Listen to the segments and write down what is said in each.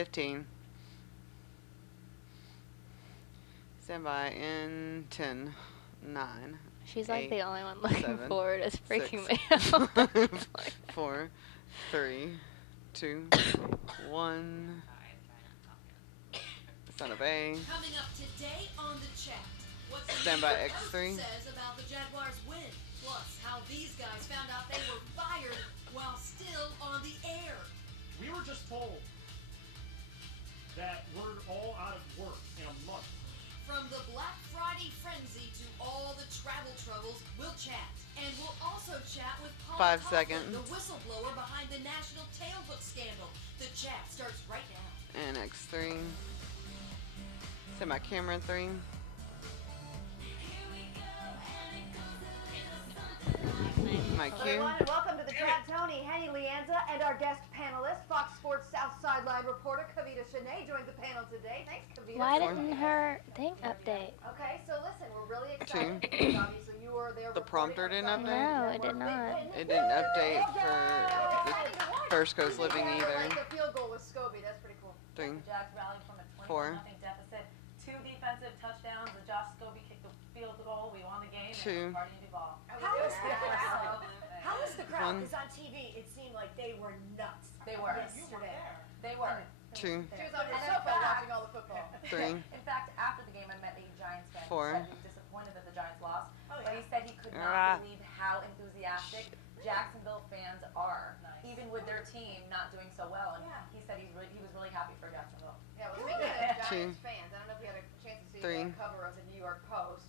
15. Stand by in 10, 9, She's like 8, the only one looking 7, forward. It's freaking 6, me out. 5, 4, 3, 2, 1. Son of A. Coming up today on the chat. What's Stand by X3. says about the Jaguars win. Plus, how these guys found out they were fired while still on the air. We were just told that we're all out of work in a month. From the Black Friday frenzy to all the travel troubles, we'll chat. And we'll also chat with Paul 5 Coughlin, seconds. the whistleblower behind the National Tailbook scandal. The chat starts right now. And X3. Set my camera 3. My Hello, cue. everyone, and welcome to the chat. Tony, Henny Leanza, and our guest panelist, Fox Sports South Sideline reporter Kavita Shanae joined the panel today. Thanks, Kavita. Why didn't her thing update? Okay, so listen, we're really excited because obviously you were there. The prompter didn't update? No, it did not. It didn't update for the First Coast Living either. Like the field goal with Scobie, that's pretty cool. 3, The Jags rallied from a 4, 21-0 deficit. 2 defensive touchdowns. The Josh Scobie kicked the field goal. We won the game. 2, And party in Duval. How was the crowd? How was the crowd? 1, Because on TV, it seemed like they were nuts. They were. Yesterday. They were. 2, She was on her And in sofa fact- watching all the football. 3, In fact, after the game, I met a Giants fan 4. who said he was disappointed that the Giants lost. Oh, But yeah. he said he could not believe how enthusiastic Jacksonville fans are, even with their team not doing so well. And Yeah. he said he was really happy for Jacksonville. Yeah, well, speaking of 2, Giants fans, I don't know if you had a chance to see 3. the cover of the New York Post.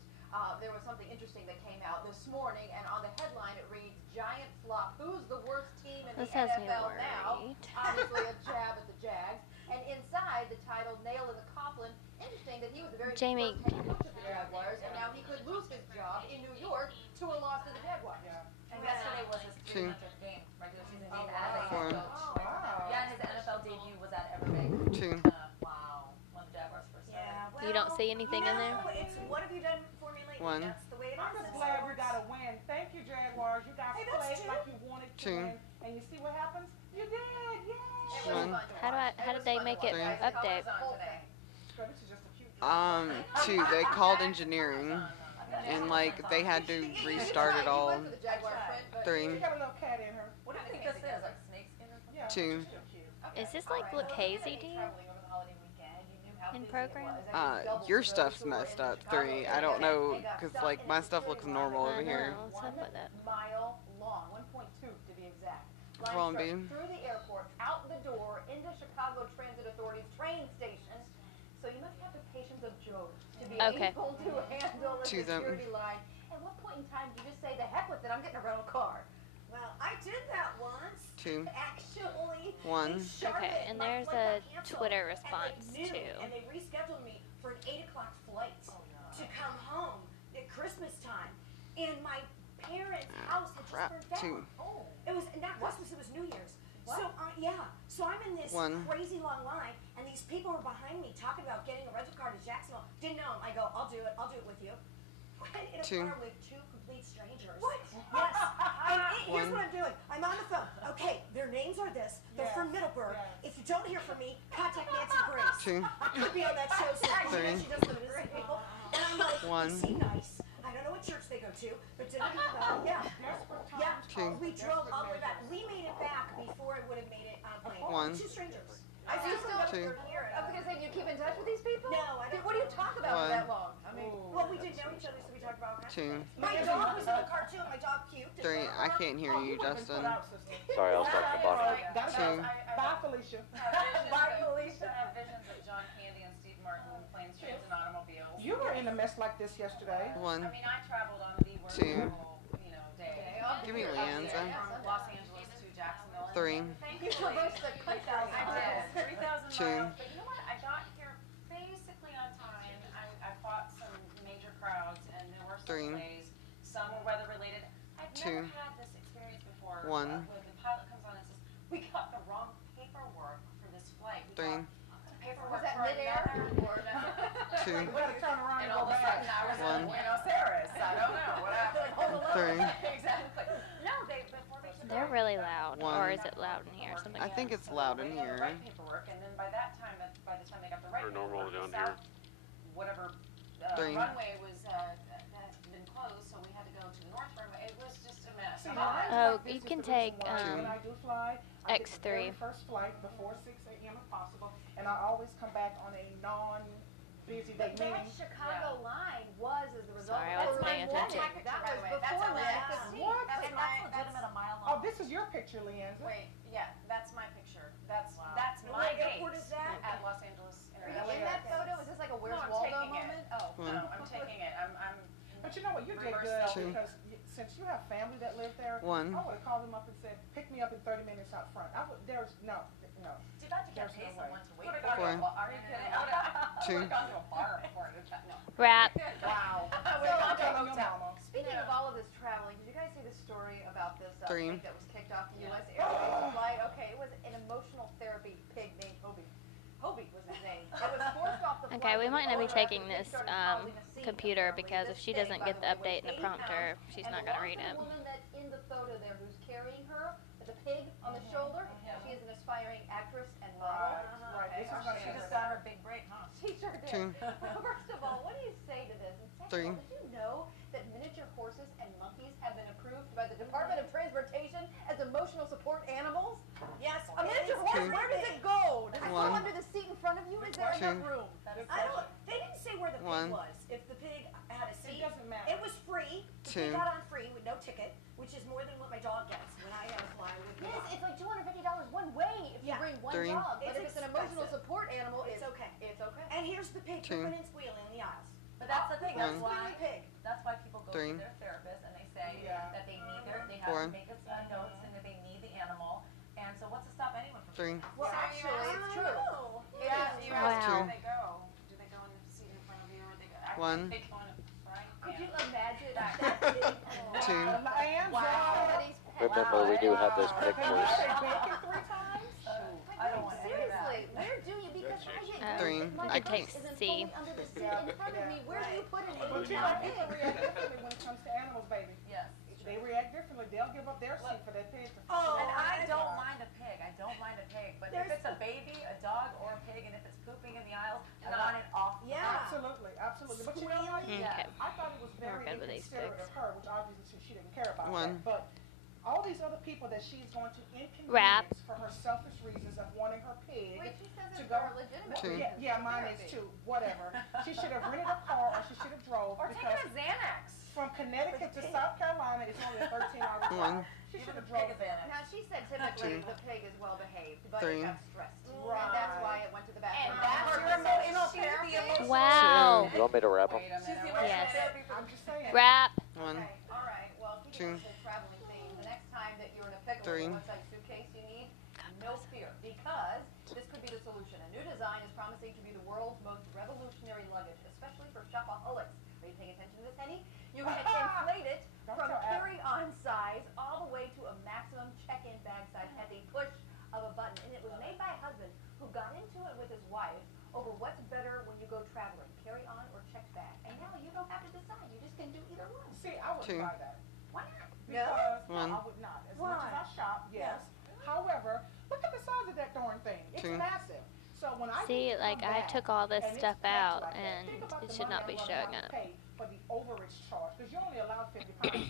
There was something interesting that came out this morning, and on the headline it reads, Giant flop, who's the worst team in This the has me NFL now? worried. Obviously a jab at the Jags. And inside the title, Nail in the Coffin, interesting that he was the very Jamie. first head coach of the Jaguars, and now he could lose his job in New York to a loss to the Jaguars. And yesterday was his 2, 300th game, regular season game wow. as a head 4, coach. Yeah, and his NFL debut was at Everbank. 2, Wow. When the Jaguars first started. Yeah, well, You don't see anything in there? It's what have you done for me lately? 1, That's the way it is. I'm just in glad we sports. got a win. Thank you, Jaguars. You guys Hey, that's played two. like you wanted to 2, win, and you see what happens? You did, yay! It was 1, fun to How do watch. I- how It did was they fun to make it watch. update? The whole thing. So this is just a few. 2. They called engineering, and like they had to restart it all. 3, She got a little cat in her. What do you think this is? Like snakeskin or something? Yeah, 2, she's still cute. Is this like look hazy to you in program? Your stuff's messed up. 3, I don't know, cause like my stuff looks normal over here. know. What's up with that? Mile long, 1.2 to be exact. Line Come on, starts babe. through the airport, out the door, into Chicago Transit Authority's train station. So you must have the patience of Job to be Okay. able to handle the To them. security line. At what point in time do you just say, the heck with it, I'm getting a rental car? Well, I did that once. 2, Actually. 1, in Charlotte, Okay, and my there's flight a got canceled Twitter at, like, response, noon, too. And they rescheduled me for an 8 o'clock flight to come home at Christmas time. And my parents' house had just crap. burned down. 2, It was not Christmas, it was New Year's. So, yeah, so I'm in this 1, crazy long line, and these people are behind me talking about getting a rental car to Jacksonville. Didn't know 'em. I go, I'll do it with you. Went in a 2, car with 2 complete strangers. What? Yes. And here's 1, what I'm doing. I'm on the phone. Okay, their names are this. They're from Middleburg. If you don't hear from me, contact Nancy Grace. 2, I could be on that show soon. Three. She does the music people. And I'm like, 1, they seem nice. I don't know what church they go to, but yeah. Desperate Yeah, times. 2, we drove all the way back. We made it back before I would have made it on a plane. 1, 2 strangers. I do still, 2, I was going to say, do you keep in touch with these people? No, I don't. What do you talk about for 1, that long? I mean, Well, we didn't know each other, so we talked about all kinds of 2, things. My dog was in the car too, and my dog puked. 3. I can't hear you, Justin. Sorry, I'll start from the bottom. That's 2, Bye, Felicia. Bye, Felicia. I have visions of John Candy and Steve Martin playing trains and automobiles. You were in a mess like this yesterday. 1, I mean, I traveled on the worst 2. travel, day. Give me Leanza. From Los Angeles to Jacksonville. 3, you traversed the country. I did. 3,000 2, miles. But you know what? I got here basically on time. I fought some major crowds, and there were some 3, delays. Some were weather related. I've 2, never had this experience before. 1, When the pilot comes on and says, "We got the wrong paperwork for this flight." We 3, got paperwork Was that for midair? another- 2, We had to turn around And and all go of a sudden, back. I was 1, in Buenos Aires. I don't know what happened. 3. Exactly. No, before they took They're off, really loud. One. Or is it loud in here or something? I think it's loud in waiting on the here. right paperwork, and then by that time our normal the down south, here. whatever, 3. runway was, had been closed, so we had to go to the north runway. It was just a mess. See, I'm mine's Oh, like this you is can the reason take, why when I do fly, I get the very X3. first flight before 6 a.m. if possible, and I always come back on a non-busy day, But that meaning Chicago line was as a result Sorry, of I wasn't my paying woman. attention. That by was the way. That's before a the last- F-15. What? That's legitimate a mile oh, long. this is your picture, Leanne. Wait, yeah, that's my picture. That's What my airport gate is that? at Los Angeles Are you International. in that photo? Is this like a Where's No, I'm Waldo taking it. moment? Oh. No, I'm taking it. I'm But you know what, you did Reverse good selfie. because since you have family that live there, 1. I would have called them up and said, pick me up in 30 minutes out front. I would, there's, no. too bad to There's pay no way. someone to wait Four. for you. Well, are you kidding? I would 2. have gone to a bar for it. No. Wrap. Wow. I would have gone to a Telling your hotel. mama. Speaking of all of this traveling, did you guys see the story about this 3. pig that was kicked off the U.S. Airways flight? Okay, it was an emotional therapy pig named Hobie. Hobie was his name. It was forced off the Okay, flight we when might the not be owner taking after the pig this started causing a scene, computer apparently. because if This she pig, doesn't by get the the way, update in the weighs 80 prompter, pounds, she's and not the gonna read loss it. of the woman that's in the photo there who's carrying her with the pig on the shoulder, she is an aspiring actress and model. Right, this is gonna She be just the- got her big break, huh? She sure did. 2. First of all, what do you say to this? And second 3. of all, did you know that miniature horses and monkeys have been approved by the Department of Transportation as emotional support animals? Yes. A miniature horse, 2. where does it go? Does it go 1. under the seat in front of you? Is there 2. enough room? I don't. They didn't say where the pig 1. was. If the pig had a It seat, doesn't matter. it was free. The 2. pig got on free with no ticket, which is more than what my dog gets when I fly with my Yes, dog. it's like $250 one way if you Yeah. bring one 3. dog. But It's if it's an emotional expensive. support animal, It's okay. It's okay. And here's the pig 2. pooping and squealing in the aisles. But that's the thing. That's 1. why. Pig. That's why people go 3. to their therapist and they say Yeah. that they need they 4. have to make notes and that they need the animal. And so what's to stop anyone from 3. Well, actually, it's true. No. Yeah, you Wow. ask Two. where they go. Do they go in the seat in front of you or they go? I 1. think they go in a frying pan. Could you imagine that pig? 2. Leanne's Somebody's pet. Remember, we do have those Can you pictures. say bacon 3 times? I don't want any of that. Seriously, where do you? Because I get 3. if my I purse take isn't C. fully under the seat in front of me. Where do you put it? But you know, people react differently when it comes to animals, baby. Yes. They react differently. They'll give up their seat for their pig. Oh, And I that's don't hard. mind a pig. I don't mind a pig. But There's- if it's a baby, a dog, or a pig, and if it's pooping in the aisles, I want it off. the Yeah. ground. Absolutely, absolutely. But you know what? Okay. I thought it was very good with these inconsiderate of pigs. her, which obviously she didn't care about 1. that. But all these other people that she's going to Wrap. inconvenience for her selfish reasons of wanting her pig Wait, she says to it's go. for legitimate 2. reasons. Yeah, mine is Therapy. too. Whatever. She should have rented a car or she should have drove Or taking because a Xanax. from Connecticut to South Carolina it's only a 13-hour drive. 1. She should Give have the pig drove a Xanax. Now she said typically 2. the pig is well behaved, but 3. it got stressed, Right. and that's why it went to the bathroom. And that's your emotional therapy. Wow. You want me to wrap them? Wait a minute. Yes. Emotional therapy for I'm just saying. Wrap. 1. Okay, all right. Well, keeping 2. with the traveling theme, the next time that you're in a pickle 3. with a one-size suitcase you need, no fear, because this could be the solution. A new design is promising to be the world's most revolutionary luggage, especially for shopaholics. Are you paying attention to this, Henny? You can inflate it Don't from tell Adam. carry-on size all the way to a maximum check-in bag size at the push of a button. And it was made by a husband who got into it with his wife over what's better when you go traveling, carry-on or checked bag. And now you don't have to decide. You just can do either one. See, I wouldn't 2. buy that. Why not? Because no, 1. I would not. As much as I Why? shop, yes. However, look at the size of that darn thing. It's 2. massive. So when I See, need to like come I back took all this and it's stuff packed out like that, and think about it the should money not be I'm gonna showing have to up. pay for the overage charge because you're only allowed 50 pounds. honey.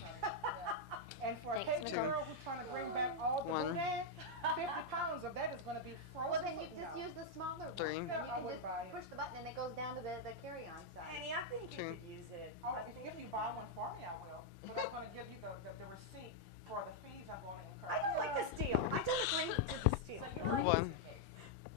And for a Thanks, Cajun Nicole. girl who's trying to bring back all the 1. boudin, 50 pounds of that is going to be frozen. Well, then you for- just no. use the smaller 3. one. No, And you I can wouldn't just buy it. push the button and it goes down to the carry-on size. Annie, I think 2. you could use it. Oh, I if think you buy one for me, I will. But I'm going to give you the receipt for the fees I'm going to incur. I don't like this deal. I don't agree with this deal. 1.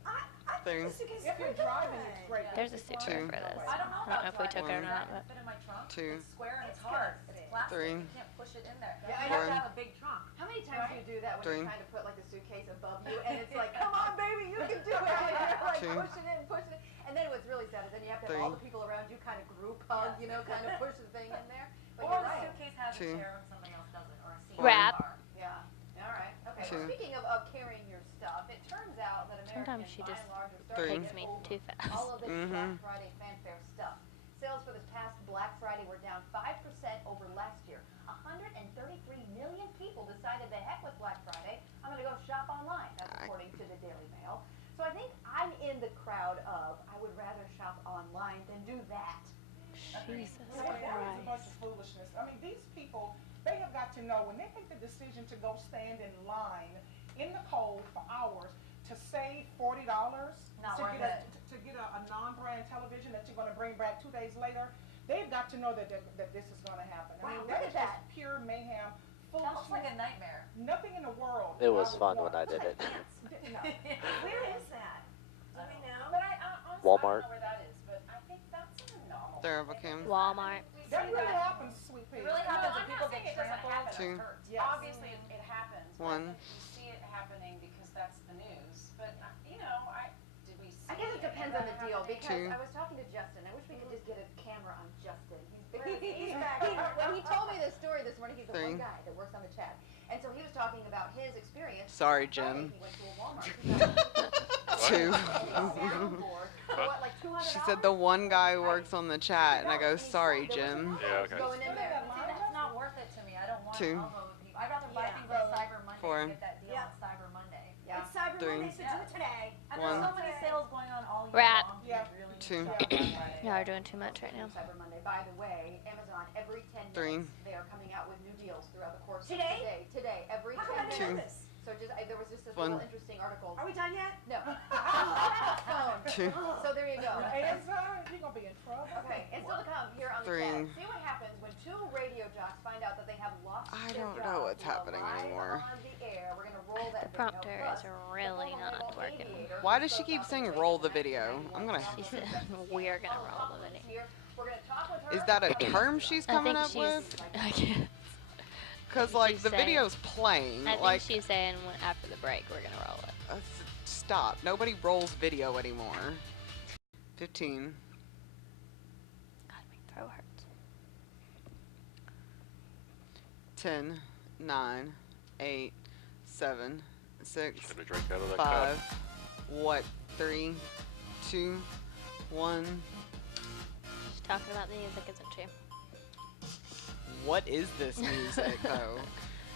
I Thing. think this suitcase If is you're pretty driving, good. it's great. There's a If suture you're for flying, this. no way. I don't know I don't know about if we took it or driving. not, It but fit in my trunk. 2. It's square and it's hard. It's plastic. 3. You can't push it in there. Yeah, I You have know. to have a big trunk. How many times do you do that when 3. you're trying to put like the suitcase above you and it's like, come on, baby, you can do it. And you're like 2. pushing it and pushing it. And then what's really sad is then you have to have all 3. the people around you kind of group hug, you know, kind of push the thing in there. But Or you're the right. suitcase has 2. a chair and something else doesn't, or a seat. Wrap. Bar. Yeah. All right. Okay. 2. Well, speaking of carrying your stuff, it turns out that Sometimes Americans she by just and large are starting to takes get me over too fast. all of this Mhm. Black Friday fanfare stuff. Sales for this past Black Friday were down 5% over last year. 133 million people decided the heck with Black Friday. I'm going to go shop online. That's according to the Daily Mail. So I think I'm in the crowd proud of. I would rather shop online than do that. Jesus That is a bunch Christ. of foolishness. I mean, these people, they have got to know when they make the decision to go stand in line in the cold for hours to save $40 Not to worth get it. to get a non-brand television that you're going to bring back 2 days later. They've got to know that this is going to happen. I mean, Wow, that look is at just that. pure mayhem, That looks like a foolishness. nightmare. Nothing in the world. It was I would fun want. when I did it. No. Where is that? Do we know? But I honestly Walmart. I don't know where that is, but I think that's an anomaly. There became Walmart. That really happens, sweet pea. It really No, happens I'm when people not saying get it doesn't trampled. happen Two. on hurts. Yes. Obviously it happens. But One. I think we see it happening because that's the news. But you know, did we see I guess it depends on the that deal happening? because Two. I was talking to Justin. I wish we could just get a camera on Justin. He's back. When he told me this story this morning, he's the Three. one guy that works on the chat. And so he was talking about his experience. Sorry, on Friday. Jim. He went to a Walmart. He got Two. a soundboard for what, like $200? She said the one guy who works on the chat, and I go, sorry, Jim. Yeah, okay. Going in there. See, that's not worth it to me. I don't want Two. to elbow people. I'd rather buy Yeah. things on Cyber Monday Four. and get that deal Yeah. on Cyber Monday. Yeah. It's Cyber Three. Monday, so do it today. And One. there's so many sales going on all year Rat. long. Yeah. You really need Two. to shop on Friday. Y'all are doing too much right now. Cyber Monday. By the way, Amazon every 10 Three. minutes they are coming out with new deals throughout the course Today? of the day. Today, every How 10 come I didn't know minutes. this? So just there was just this One. little interesting article. Are we done yet? No. Phone. Two. So there you go. Amazon, you're going to be in trouble. Okay, and still to come here on the Three. chat. See what happens when two radio jocks find out that they have lost I their don't jobs know what's while happening live anymore. On the air. We're gonna roll that The video. prompter Plus, is the really former not naval working. aviator Why who does she spoke keep out saying in roll the Reagan video? I'm gonna. She said we're gonna roll the video. Here. We're gonna talk with her. Is that a term she's I coming think up she's. with? I guess. Because like she's the saying- video's playing. I think Like, she's saying after the break we're gonna roll it. stop. Nobody rolls video anymore. 15. God, my throat hurts. 10, 9, 8, 7, 6, Should have drank out of that 5, cup. what, 3, 2, 1. She's talking about the music, isn't she? What is this music though?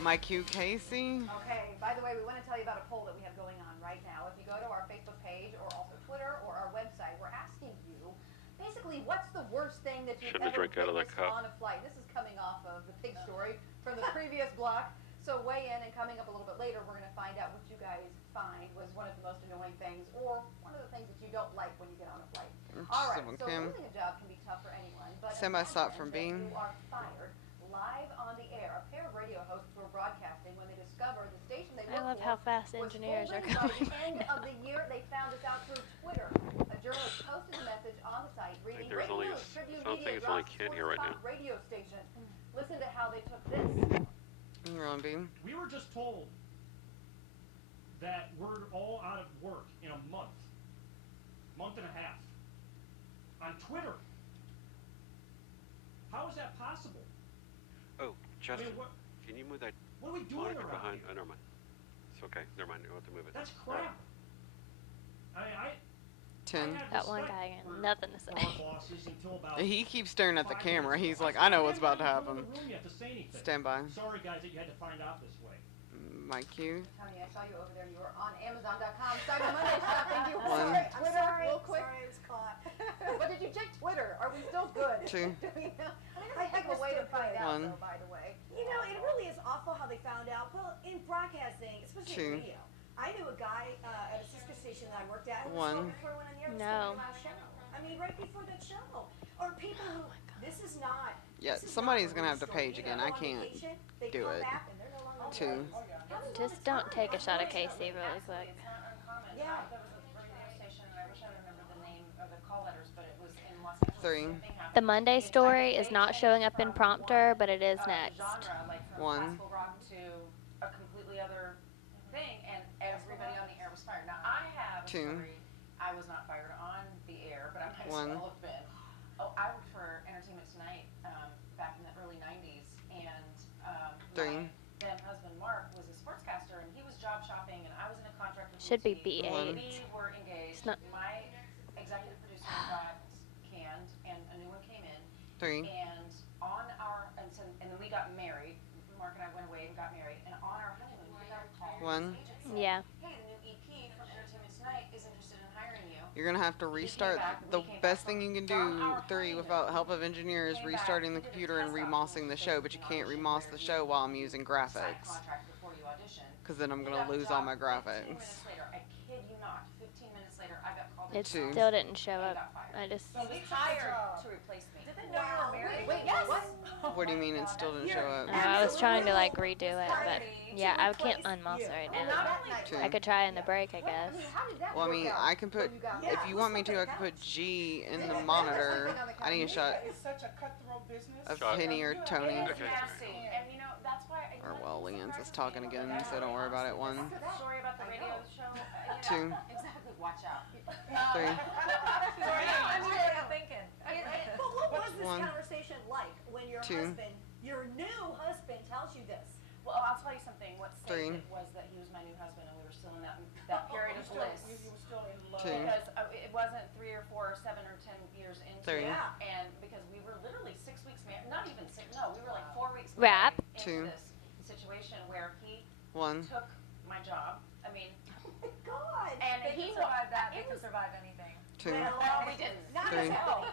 My Q Casey? Okay, by the way, we want to tell you about a poll that we have going on right now. If you go to our Facebook page or also Twitter or our website, we're asking you, basically, what's the worst thing that you've Shouldn't have ever drank out of that witnessed cup. on a flight? This is coming off of the pig story from the previous block. So weigh in, and coming up a little bit later, we're going to find out what you guys find was one of the most annoying things or one of the things that you don't like when you get on a flight. All right, Someone so came. losing a job can be tough for anyone, but Semi-stop imagine from that being. you are fired live on the air. A pair of radio hosts were broadcasting when they discovered the station they I work love for how fast was engineers are folding by coming. the end of the year. They found this out through Twitter. A journalist posted a message on the site reading there's breaking only news. a- Tribune I don't Media think it's only drops Ken here right sports now. talk radio station. Listen to how they took this. Wrong beam. We were just told that we're all out of work in a month and a half. On Twitter. How is that possible? Oh, Justin, what- can you move that What are we doing monitor around behind? here? Oh, never mind. It's okay. Never mind. You don't have to move it. That's All right. crap. I 10. had That one respect guy for- got nothing to for say. our bosses until about He keeps staring at the 5 camera. minutes He's ago. like, said, I know what's about to "Why didn't you happen. come in the room yet to say anything?" Stand by. Sorry, guys, that you had to find out this way. My Q. Tony, I saw you over there. You were on Amazon.com Cyber Monday shopping. You were One. on I'm Twitter sorry. real quick. Sorry, I was caught. But did you check Twitter? Are we still good? Two. Do we know? I mean, I that's a heck of a way to understood find out, One. though, by the way. You know, it really is awful how they found out. Well, in broadcasting, especially Two. in radio. I knew a guy at a sister station that I worked at who was One. told before I went on the air was No. going to last show. I mean, right before that show. Or people who, this is not. Yeah, this is somebody's not gonna a have to story. page You again. go I on can't vacation, they do come it. back and they're no longer Two. employees. Happens all Just the don't time. take a shot of Absolutely. Casey really quick. It's not uncommon. Yeah. There was a radio station, and I wish I remembered the name of the call letters, but it was in Los Angeles. Three. Same thing happened. The Monday The entire story is station not showing up in from prompter, one, but it is genre, next. like from One. classical rock to a completely other thing, and everybody on the air was fired. Now, I have a Two. story. I was not fired on the air, but I might as One. well have been. Oh, I worked for Entertainment Tonight back in the early 90s, and Three. my then husband Mark was a sportscaster, and he was job shopping, and I was in a contract with Should be BT. B8. We were engaged. It's not- My executive producer got canned, and a new one came in. 3. And on our and then we got married. Mark and I went away and got married. And on our honeymoon, we got a call from One. his agent saying, Yeah. "Hey, the new EP from Entertainment Tonight is interested in hiring you." You're gonna have to restart. The best thing you can do, 3, without help of engineers, restarting the computer and remossing the show. But you can't remoss the show while I'm using graphics, because then I'm gonna lose all my 15 graphics. minutes later, I kid you not, 15 minutes later, I got called It into Two. still didn't show and up. got fired. I just. So He's leave hired the job. to replace me. Did they know you were married? Wait, Yes. what? What do you mean it still didn't show up? I was trying to like redo it, but yeah, I can't unmoss it right And now. not only Two. I could try in the break, I guess. How did that Well, I work mean, out I can put. when you got If back? you want me to, I can put G in the monitor. I need a shot It's such a cutthroat business. of Shot. Penny or Tony. It's Okay. nasty, and you know that's why. Or well, Leanne's is talking again, so don't worry about it. 1, Sorry about the radio show. Two. Exactly. Watch out. 3, Sorry, I'm really thinking. But what was this One. conversation like when your Two. husband, your new husband, tells you this? Well, I'll tell you something. What Three. saved it was that he was my new husband, and we were still in that period of bliss. You were still in love. Two. Because it wasn't 3 or 4 or 7 or 10 years into Three. it, Yeah. and because we were literally 6 weeks married, not even 6. No, we were like 4 weeks Wrap. married Two. into this situation where he 1, took my job. I mean, God. and They he can survive that. They it can was- survive anything. 2, Well, we didn't. Not Three. necessarily.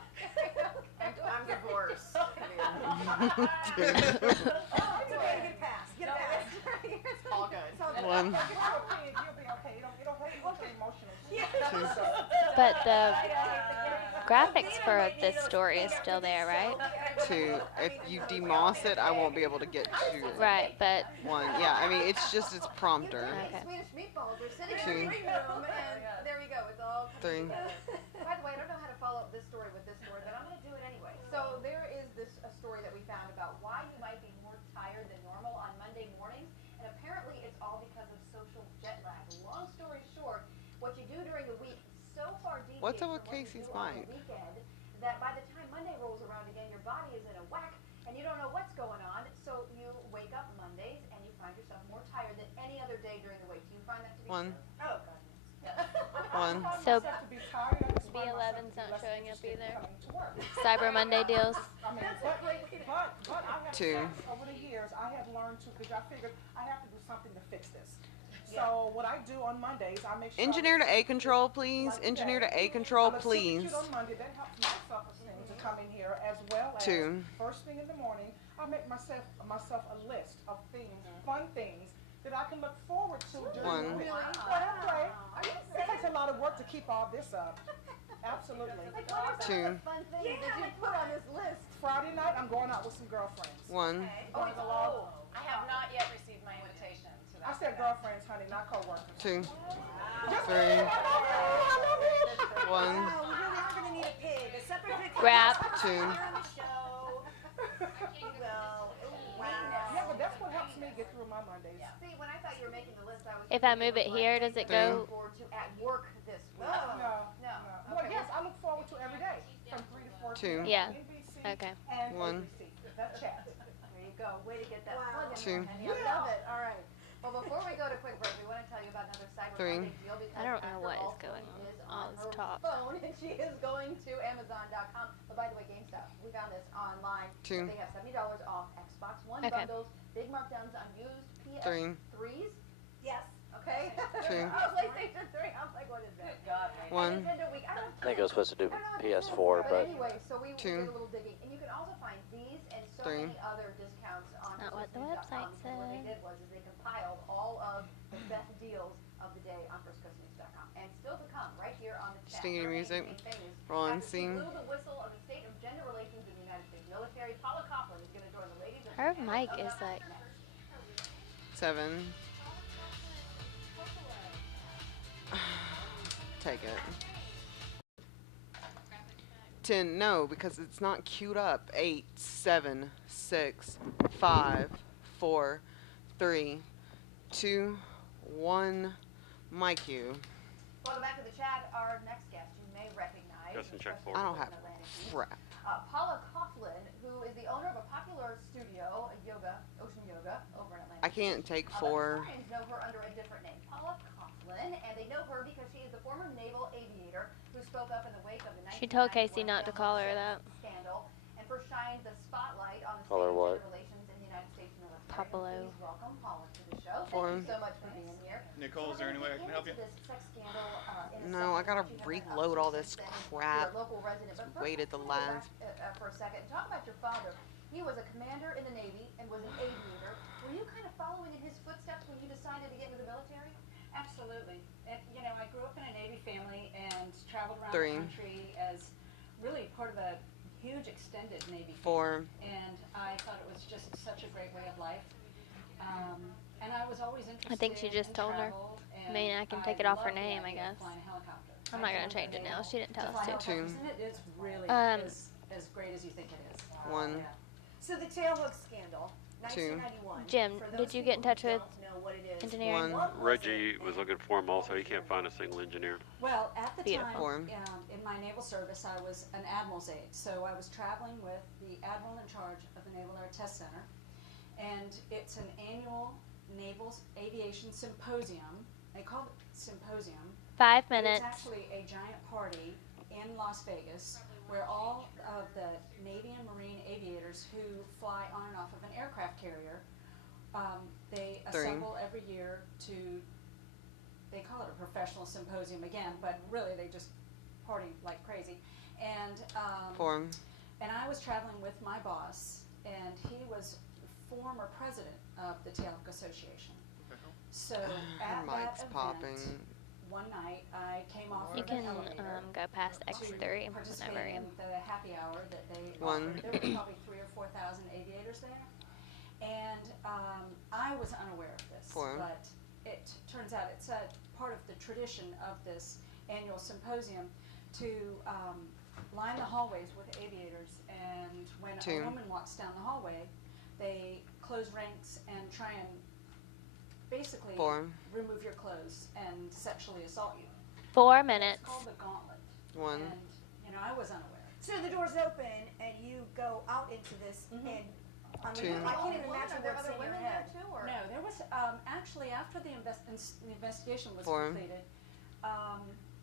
I'm divorced. Two. It's okay to get past. Get past. All good. It's all good. 1, You have a pig, you'll be okay. It'll hurt you emotional. 2, But the graphics for this story is still there, right? 2. If you demoss it, I won't be able to get to it. Right, but 1. Yeah, I mean, it's just its prompter. Okay. Swedish meatballs are sitting Two. in the green room, and there you go. It's all coming 3, together. By the way, I don't know how to follow up this story with this story, but I'm going to do it anyway. So there is a story that we found about why you might be more tired than normal on Monday mornings, and apparently it's all because of social jet lag. Long story short, what you do during the week so far deviates What's up with from what you Casey's do on mic? the weekend that by the time Monday rolls around again, your body is in a whack and you don't know what's going on. So you wake up Mondays and you find yourself more tired than any other day during the week. Do you find that to be 1, true? Oh, goodness. 1. So, B11's not showing up either. Cyber Monday deals. I mean, but I have 2. over the years, I have learned to, because I figured I have to do something to fix this. So what I do on Mondays, I make sure. Engineer to A control, please. Engineer to A control, please. On Monday, that helps my self-esteem to come in here as well as 2. first thing in the morning. I make myself a list of things, fun things that I can look forward to during One. the week. Really? Well, that's right. It takes a lot of work to keep all this up. Absolutely. Like, what are some Two. of the fun things that you put on this list? Friday night, I'm going out with some girlfriends. 1, Going to the law. I have not yet received my invitation to I that. said girlfriends, honey, not co-workers. 2, 3, I love you. 1. Wow, we really are going to need a pig. A separate pig. Wrap. Here 2. on the show. Well, wow. Yeah, but that's what helps me get through my Mondays. See, when I thought you were making the list, I was If I thinking move it of, here, like, does it looking go? forward to at work this week. No. No. Well, Okay, yes, I look forward to every day from 3 to 4 Two. p.m. Yeah. on NBC Okay. and One. ABC. That chat. There you go. Way to get that Wow. plug in Two. there, Penny. I love it. All right. Well, before we go to quick break, we want to tell you about another Cyber 3. Monday deal because I don't know after what all, is going Penny on. is All on this her talk. phone, and she is going to Amazon.com. But by the way, GameStop, we found this online. 2. They have $70 off Xbox One Okay. bundles, big markdowns on used 3. PS3s. Yes. Okay. Two. Oh, PlayStation 3. I was like, what is that? God, And 1. Nintendo Week. I don't I think I was supposed to do I don't know what this is, PS4, but anyway, so we Two. did a little digging, and you can also find these and so 3. many other discounts on Not what the FirstCoastNews.com. website So what they said. did was they compiled all of the best deals of the day on FirstCoastNews.com, and still to come right here on the chat. Stinging Her name music. became famous Rolling after she scene. blew the whistle of the state of gender relations in the United States military. Paula Coughlin is going to join the ladies. of Her the mic Canada is like. 7. Take it. 10. No, because it's not queued up. 8, 7, 6, 5, 4, 3, 2, 1. My cue. Welcome back to the chat. Our next guest you may recognize. Justin, check especially four. I don't in have Atlantic East. crap. Paula Coughlin, who is the owner of a popular studio, Ocean Yoga, over in Atlanta. I can't take But 4. historians know her under a different name, Paula Coughlin, and they know her because she is the former naval aviator who spoke up in the wake of the She told Casey 1991 not to call her that. scandal, and first shined the spotlight on the Call her state of what? gender relations in the United States military. Popolo. Please welcome Paula to the show. For Thank you so much for being here. Nicole, is there any way I can help you? This sex scandal, in a No, I second, gotta but you have been reload all up this since then. crap. You're a local resident, but first, Waited the let's go last. back, for a second and talk about your father. He was a commander in the Navy and was an aviator. Were you kind of following in his footsteps when you decided to get into the military? Absolutely. I grew up in a Navy family and traveled around 3, the country as really part of a huge extended Navy 4, family. And I thought it was just such a great way of life. And I was always interested I think she just in told her. travel, I mean, I can take it off her loved the name, I idea of guess. flying a helicopter. I'm I not gonna haven't change been it now. able She didn't tell to us fly to. 2, helicopters, and it is really as great as you think it is. 1, Yeah. So the tailhook scandal, 1991. Jim, For did those you get in people touch who with don't know what it is, engineering? 1, what was Reggie it was and looking for him also. what He was can't your find a single engineer. Well, at the Beautiful. time, in my naval service, I was an admiral's aide. So I was traveling with the admiral in charge of the Naval Air Test Center. And it's an annual naval aviation symposium. They call it symposium. 5 But minutes. it's actually a giant party in Las Vegas where all of the Navy and Marine aviators who fly on and off of an aircraft carrier, they 3, assemble every year to, they call it a professional symposium again, but really they just party like crazy. And 4, and I was traveling with my boss, and he was former president of the Tailhook Association. So her at that mic's event, popping. one night I came off You of can an elevator go past to X3 participate whenever in you. the happy hour that they 1, offered. There were probably 3,000 or 4,000 aviators there, and I was unaware of this. 4, But it turns out it's a part of the tradition of this annual symposium to line the hallways with aviators, and when 2, a woman walks down the hallway, they close ranks and try and basically 4, remove your clothes and sexually assault you. 4 minutes. It's called the gauntlet. 1, And I was unaware. So the doors open and you go out into this, Mhm. and I mean, 2, I can't even Women, imagine are there what's other in your women there head. too, or? No, there was actually after the investigation was 4, completed,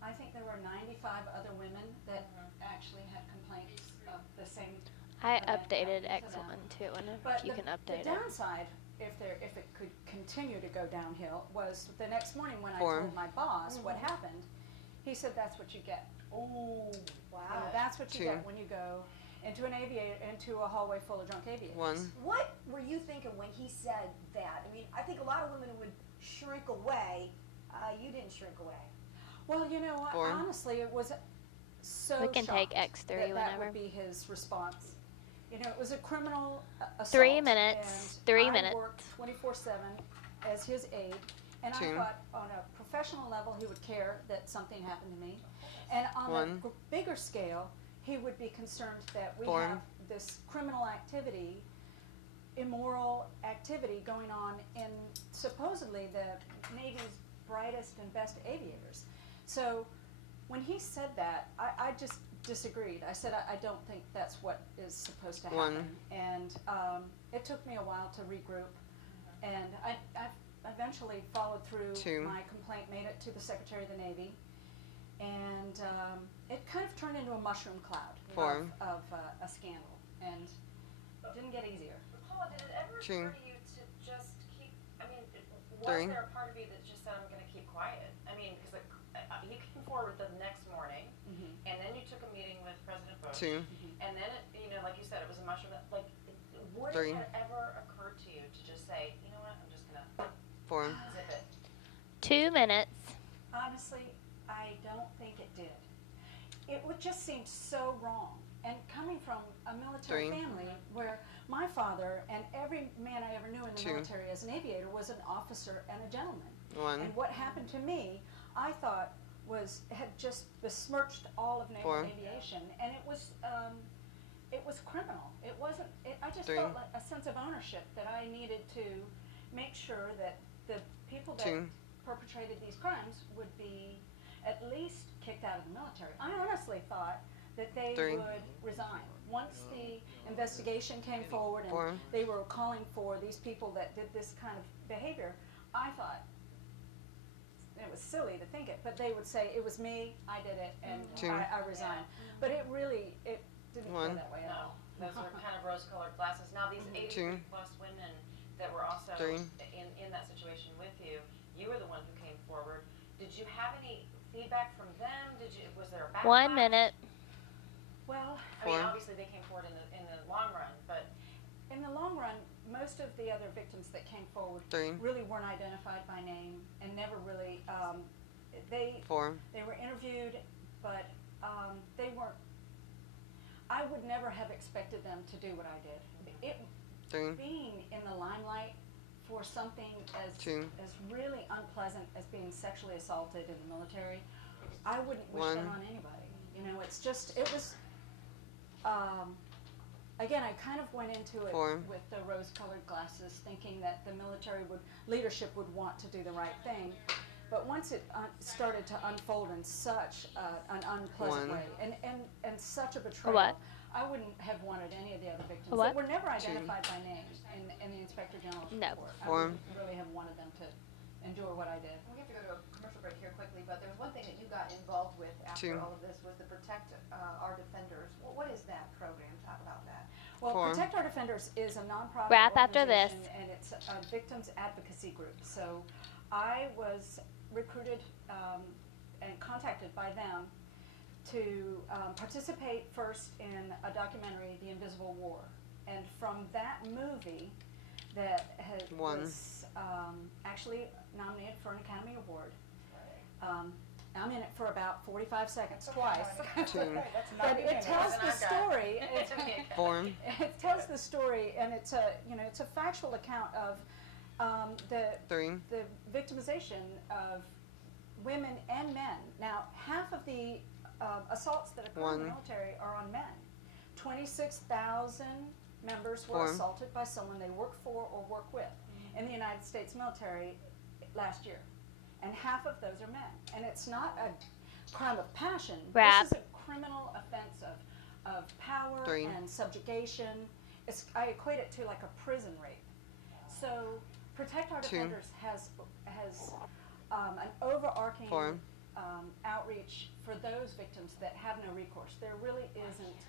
I think there were 95 other women that actually had complaints of the same. I event updated happening to X1 them. too, and if But you the, can update the it. downside, if it could continue to go downhill, was the next morning when I 4, told my boss what happened. He said, "That's what you get. Oh, wow. That's what you 2, get when you go into into a hallway full of drunk aviators." 1, What were you thinking when he said that? I mean, I think a lot of women would shrink away. You didn't shrink away. Well, you know, 4, honestly, it was so We can take shocked X3 that whenever. would be his response. You know, it was a criminal assault. 3 minutes. And 3 I minutes. worked 24/7 as his aide, and 2, I thought on a professional level he would care that something happened to me, and on 1, a bigger scale he would be concerned that we 4, have this criminal activity, immoral activity going on in supposedly the Navy's brightest and best aviators. So when he said that, I just disagreed. I said, I don't think that's what is supposed to 1, happen. And it took me a while to regroup. And I eventually followed through 2, my complaint, made it to the Secretary of the Navy. And it kind of turned into a mushroom cloud 4, of a scandal. And it didn't get easier. Paula, did it ever 2, occur to you to just keep, I mean, was 3, there a part of you that just said, I'm going to keep quiet? I mean, because you came forward the next morning, and then you took a meeting with President Bush, 2, and then, like you said, it was a mushroom. Like, would 3, it have ever occurred to you to just say, you know what, I'm just going to 4, zip it? 2 minutes. Honestly, I don't think it did. It would just seem so wrong. And coming from a military 3, family where my father and every man I ever knew in the 2, military as an aviator was an officer and a gentleman. 1, And what happened to me, I thought had just besmirched all of naval 4, aviation, and it was criminal. It wasn't. I just 3, felt like a sense of ownership that I needed to make sure that the people that 2, perpetrated these crimes would be at least kicked out of the military. I honestly thought that they 3, would resign once the investigation came forward and 4, they were calling for these people that did this kind of behavior. I thought it was silly to think it, but they would say it was me, I did it, and 2, I resigned. But it didn't 1, go that way at all. No, those are kind of rose-colored glasses. Now, these 2, 83-plus women that were also 3, in that situation with you. You were the one who came forward. Did you have any feedback from them? Was there a backlash? 1 minute. Well, I mean, 4, obviously they came forward in the long run, but in the long run, most of the other victims that came forward 3, really weren't identified by name and never really, they 4, were interviewed, but they weren't, I would never have expected them to do what I did. 3, Being in the limelight for something as 2, as really unpleasant as being sexually assaulted in the military, I wouldn't wish 1, that on anybody. You know, it's just, it was, again, I kind of went into it 4, with the rose-colored glasses, thinking that the military leadership would want to do the right thing. But once it started to unfold in such an unpleasant 1, way, and such a betrayal, What? I wouldn't have wanted any of the other victims What? that were never 2, identified by name in the Inspector General's No. report. I 4, wouldn't really have wanted them to endure what I did. We have to go to a commercial break here quickly, but there was one thing that you got involved with after 2, all of this was the Protect Our Defenders. What is that program? Talk about that. Well, 4, Protect Our Defenders is a nonprofit Wrap after this. organization, and it's a victims advocacy group. So I was recruited and contacted by them to participate first in a documentary, The Invisible War. And from that movie that One. was actually nominated for an Academy Award, I'm in it for about 45 seconds twice. 2, But it tells the story. It's okay. 4, It tells the story, and it's a it's a factual account of the 3, victimization of women and men. Now, half of the assaults that occur in the 1, military are on men. 26,000 members were 4, assaulted by someone they work for or work with in the United States military last year, and half of those are men. And it's not a crime of passion. Rap. This is a criminal offense of power 3, and subjugation. I equate it to like a prison rape. So Protect Our 2, Defenders has an overarching 4, outreach for those victims that have no recourse. There really isn't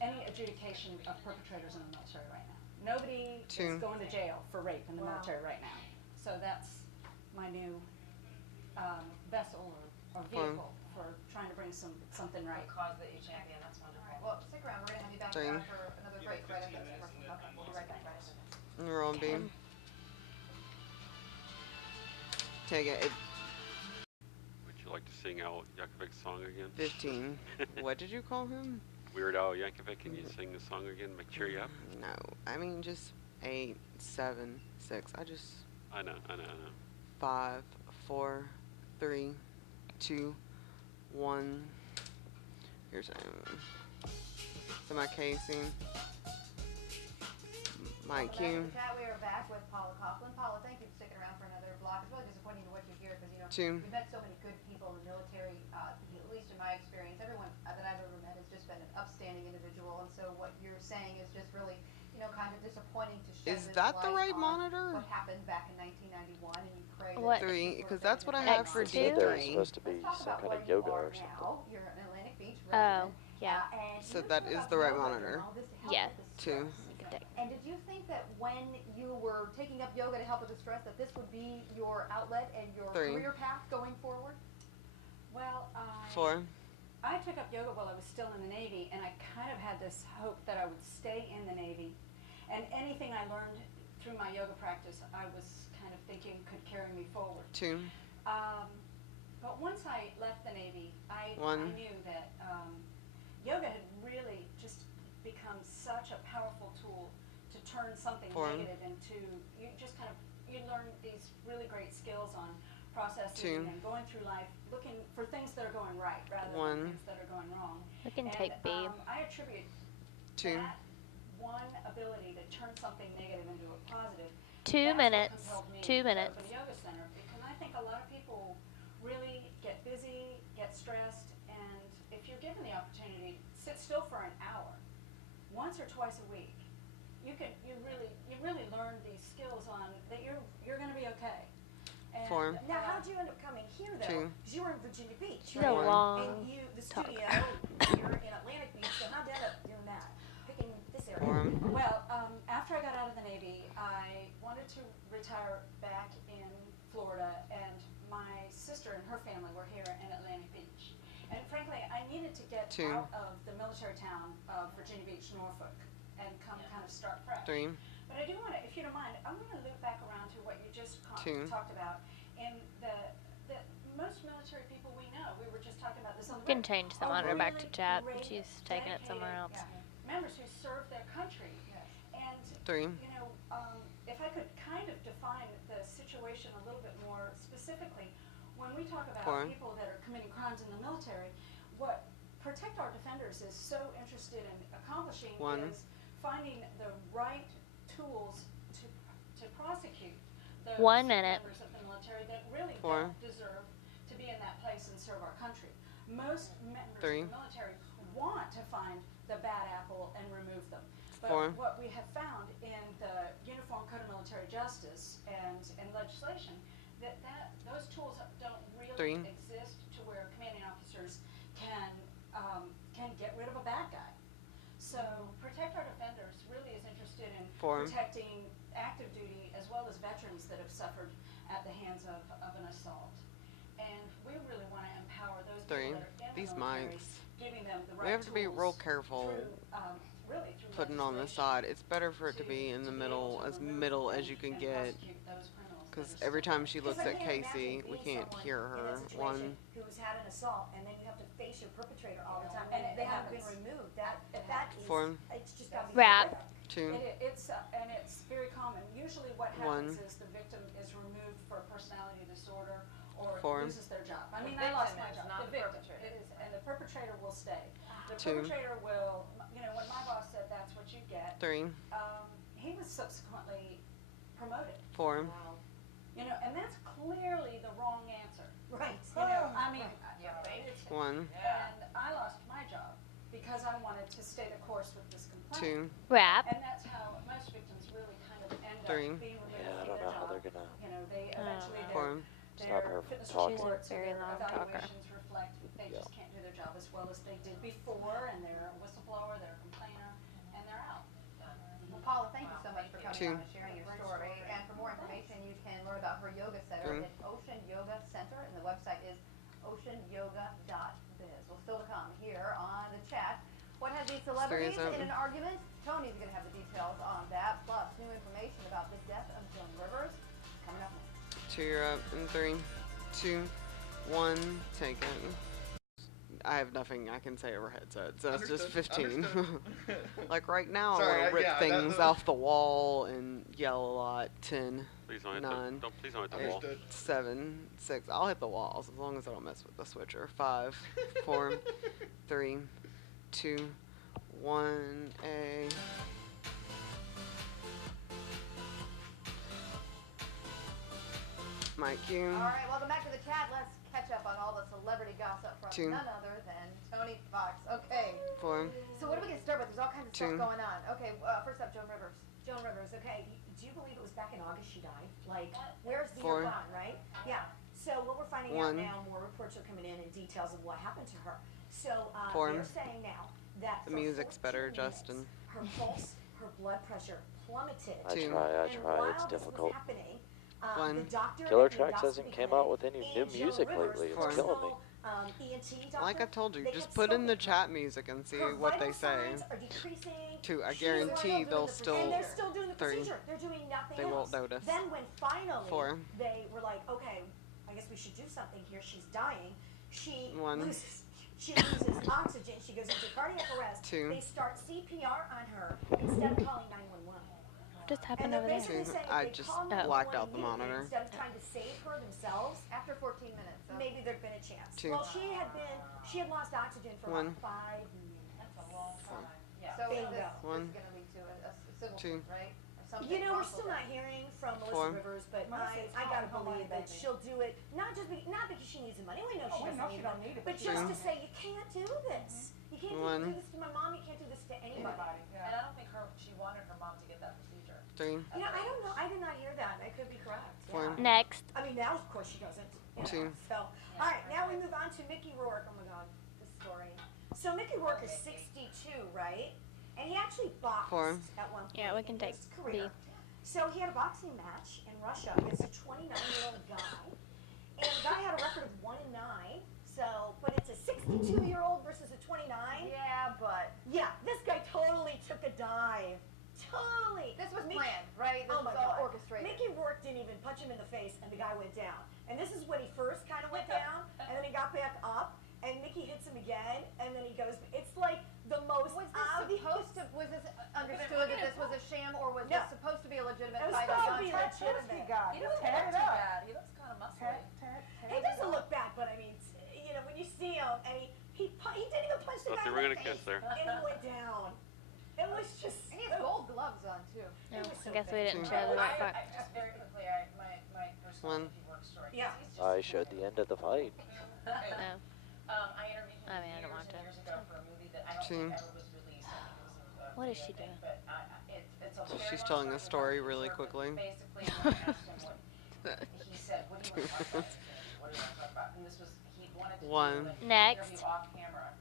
any adjudication of perpetrators in the military right now. Nobody 2, is going to jail for rape in the Wow. military right now. So that's my new vessel or 4, vehicle for trying to bring something right. The cause that you champion, that's wonderful. Well, stick around. We're going to have you back 3, for another break right after this. Okay, we'll be right back. Right after this. we're on B. Take it. Would you like to sing Al Yankovic's song again? 15. What did you call him? Weird Al Yankovic, can you sing the song again? Make cheer you up. No, I mean just 8, 7, 6. I know. 5, 4, 3, 2, 1. Here's so my casing. Mike Q. We are back with Paula Coughlin. Paula, thank you for sticking around for another block. It's really disappointing to watch you here because, 2, we've met so many good people in the military, at least in my experience. Everyone that I've ever met has just been an upstanding individual, and so what you're saying is just really, kind of disappointing to shed Is this that the light right on monitor? what happened back in 1991, and you pray that What? 3, this because sort of that's thing what I doesn't have for X2? happen. There's D3. supposed to be Let's talk some about kind of where yoga you or are something. now. You're an Atlantic Beach Oh, resident. yeah. And So you that talk is about the right yoga and monitor. all this to help Yeah. with the 2, stress. And did you think that when you were taking up yoga to help with the stress that this would be your outlet and your 3, career path going forward? Well, 4, I took up yoga while I was still in the Navy, and I kind of had this hope that I would stay in the Navy. And anything I learned through my yoga practice, I was kind of thinking could carry me forward. 2, But once I left the Navy, I 1, knew that yoga had really just become such a powerful tool to turn something 4, negative into, you learn these really great skills on 2, processing and going through life, looking for things that are going right rather 1, than things that are going wrong. We can And, take B. I attribute 2, that one ability to turn something negative into a positive. 2 That's what minutes. compelled me 2 to minutes. open a yoga center, because I think a lot of people really get busy, get stressed, and if you're given the opportunity, sit still for an hour, once or twice a week. You really learn these skills on that you're going to be okay. And 4, Now, how did you end up coming here, though? 2, Because you were in Virginia Beach, It's a right? long And the talk. studio here in Atlantic Beach, so how'd you end up doing that? Picking this area? 4, Well, after I got out of the Navy, I retire back in Florida, and my sister and her family were here in Atlantic Beach. And frankly, I needed to get 2, out of the military town of Virginia Beach, Norfolk, and come kind of start fresh. 3, But I do want to, if you don't mind, I want to loop back around to what you just 2, talked about. In the most military people we know, we were just talking about this on the You can break, change the are monitor back to really chat. great, She's taking it somewhere dedicated else. members who serve their country. And 3, you know, if I could kind of define the situation a little bit more specifically, when we talk about 4, people that are committing crimes in the military, what Protect Our Defenders is so interested in accomplishing 1, is finding the right tools to prosecute those 1 minute. members of the military that really 4, don't deserve to be in that place and serve our country. Most members 3, of the military want to find the bad apple and remove them. But 4, what we have found in the Uniform Code of Military Justice and legislation, that those tools don't really 3, exist to where commanding officers can get rid of a bad guy. So Protect Our Defenders really is interested in 4, protecting active duty as well as veterans that have suffered at the hands of an assault. And we really want to empower those 3. people that are in These the military, mics. giving them the right We have to be real tools careful through, really through putting on the legislation side. It's better for it to be in the be able middle, to as remove middle and- as you can and get. prosecute those criminals that Because are every still time she looks Because I at can't Casey, imagine we being can't someone hear in her. that situation 1, Who's had an assault, and then you have to face your perpetrator all the time, And and it they haven't been happens. removed. It That happens. is, 4, it's just gotta be. Wrap. 2, And it's very common. Usually what 1, happens is the victim is removed for personality disorder or 4, loses their job. I The mean, I lost victim my is, job. not The the victim perpetrator. is, and the perpetrator will stay. The 2, perpetrator will, you know, when my boss said that's what you get, 3, he was subsequently promoted. 4, You know, and that's clearly the wrong answer. Right. You know, I mean, Yeah, right. it's, 1, and I lost my job because I wanted to stay the course with this complaint. 2, Wrap. And that's how most victims really kind of end 3, up being removed Yeah, I from don't their know how job. they're gonna. You know, they eventually no. 4, Stop her their from fitness talking. She's a reports and very their loud talker. evaluations reflect they just can't do their job as well as they did before, and they're a whistleblower, they're a complainer, and they're out. Well, Paula, thank you so much for coming 2, on and sharing your story. And for more information, you can learn about her yoga center at Ocean Yoga Center, and the website is oceanyoga.biz. Well, still to come here on the chat. What has these celebrities in an argument? Tony's going to have the details on that, plus new information about the death of Joan Rivers coming up next. 2, you're up. In 3, 2, 1, take it. I have nothing I can say over headsets, so it's just 15. Like right now, Sorry, I want to rip yeah, things that- off the wall and yell a lot. 10, Please don't hit 9, the, please don't hit the wall. Understood. 7, 6. I'll hit the walls as long as I don't mess with the switcher. 5, 4, 3, 2, 1. A. Mike, you. All right, welcome back to the chat. Let's catch up on all the celebrity gossip from 2, none other than Tony Fox. Okay, 4, so what are we going to start with? There's all kinds of 2. stuff going on. Okay, first up, Joan Rivers. Joan Rivers, okay, do you believe it was back in August she died? Like, where's the 4. year gone, right? Yeah, so what we're finding out 1. now, more reports are coming in and details of what happened to her. So, 4. they're saying now that The for music's 14 better, minutes, Justin. her pulse, her blood pressure plummeted. I 2. try, And it's while this difficult. was happening, 1. the doctor Killer at the Tracks hasn't endoscopy came clinic out with any new and Joan music Rivers' lately. It's Four. killing me. ENT Like I doctor, told you, they just kept put in the scoping her. chat music and see Her what they vital say. signs are decreasing. 2. I She's guarantee doing they'll the still. and they're still doing the 3. procedure. They're doing nothing They else. won't notice. Then when finally 4. they were like, okay, I guess we should do something here. She's dying. She 1. loses oxygen. She goes into cardiac arrest. 2. They start CPR on her instead of calling 911. What just And happened they're over there? basically saying I if they just call blacked 911 out the immediately monitor. instead of trying to save her themselves, After 14 minutes. So maybe there'd been a chance. 2. Well, she had lost oxygen for 1. about 5 minutes. That's a long time. Yeah. So Bingo. this is 1. going to lead to a civil 2. suit, right? Or something You know, we're wrongful still not death. hearing from 4. Melissa Rivers, but Melissa, I gotta how believe long, that baby? she'll do it, not because she needs the money. We know Oh, she we know doesn't she need don't it, need it, but but just she- to say, you can't do this. You can't do 1. this to my mom, you can't do this to anybody. Anybody, And yeah. I don't think she wanted her mom to get that procedure. 3. You know, I don't know, I did not hear that, I could be correct. 4. Yeah. Next. I mean, now, of course, she doesn't. You know, 2. So, alright, now we move on to Mickey Rourke. Oh my god, this story. So Mickey Rourke is 62, right? And he actually boxed 4. at one point Yeah, we can in take his career. B. So he had a boxing match in Russia against a 29-year-old guy. And the guy had a record of 1-9. So, but it's a 62-year-old versus a 29. Yeah, but Yeah, this guy totally took a dive. Totally. this was Mickey- planned, right? This Oh my was all God. orchestrated. Mickey Rourke didn't even punch him in the face, and the guy went down. And this is when he first kind of went down, and then he got back up, and Mickey hits him again, and then he goes. It's like the most Was this obvious. supposed to? Was this understood that this was a sham, or was No. this supposed to be a legitimate It was fight? supposed to be contract? He got He doesn't tatted look too up. bad. He looks kind of muscly. He doesn't look bad, but I mean, you know, when you see him, and he didn't even punch the Thought guy they in were the gonna face, kiss there. and he went down. It was just. And he has gold gloves on too. No, was so I guess we didn't fancy. show the right I part. just very quickly, my personal One. Mickey Rourke story. Yeah. He's just I showed the end of the fight. No. I interviewed him I mean, I don't years want and to. years ago for a movie that I don't Two. think ever was released. I think it was a What is video she thing, doing? But it's a So very she's long telling a story about really Mickey Rourke, quickly. but Basically, when I asked him he said, "What do you want to talk about?" What do you want to talk about? And this was he wanted to One. do an Next. interview off camera,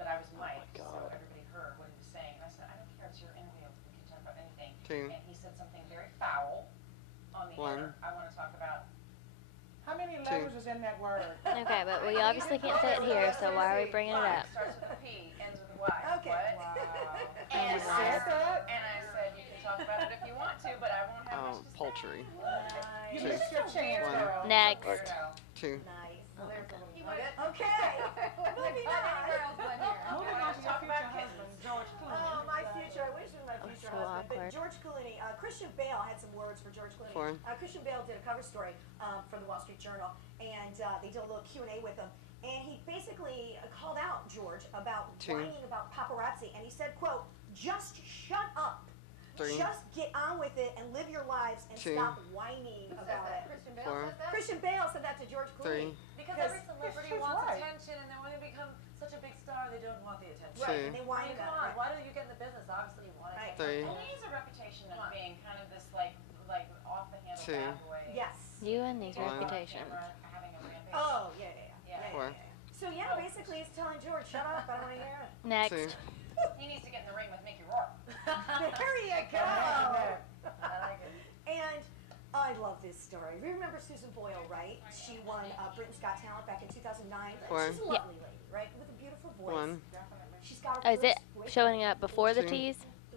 but I was mic'd, so God. everybody heard what he was saying. And I said, "I don't care. It's your interview. We can talk about anything." Two. And he said something very foul on the One. air. I want to talk about. How many letters is in that word? Okay, but we obviously can't say it here, so why are we bringing it up? Starts with a P, ends with a Y. Okay. What? Oh And, my I God. said, and I said, you can talk about it if you want to, but I won't have Oh, much to poultry. You Two. missed your chance, One. girl. Next. Weirdo. Two. Nice. Well, there's a little went- nugget. Okay. Moving on. Anywhere else but here. Moving on to your future husband, George Clooney. Oh, my future. I wish it was my That's future so husband. awkward. But George Clooney, Christian Bale had some words for George Clooney. Four. Christian Bale did a cover story for the Wall Street Journal, and they did a little Q&A with him. And he basically called out George about Two. whining about paparazzi. And he said, quote, just shut up. Three. Just get on with it and live your lives and Two. stop whining Who says about that? it. Christian Bale Four. says that? Christian Bale said that to George Three. Clooney. Because Because every celebrity he's wants right. attention, and then when they become such a big star, they don't want the attention. Two. Right, and they I whine mean, about come on, it. why don't you get in the business? Obviously, you want Right. attention. Three. Well, he has a reputation of being kind of this like off the handle Two. bad boy. Yes. You and these One. reputations. Camera, having a rampage. Oh, yeah. Yeah. Four. So yeah, basically he's telling George, shut up, I don't want to hear it. Next. Two. He needs to get in the ring with Mickey Rourke. There you go. I like it. And I love this story. You remember Susan Boyle, right? She won Britain's Got Talent back in 2009. Four. She's a lovely lady, right? With a beautiful voice. One. She's got a Oh, is it first boyfriend. showing up before the Two. T's?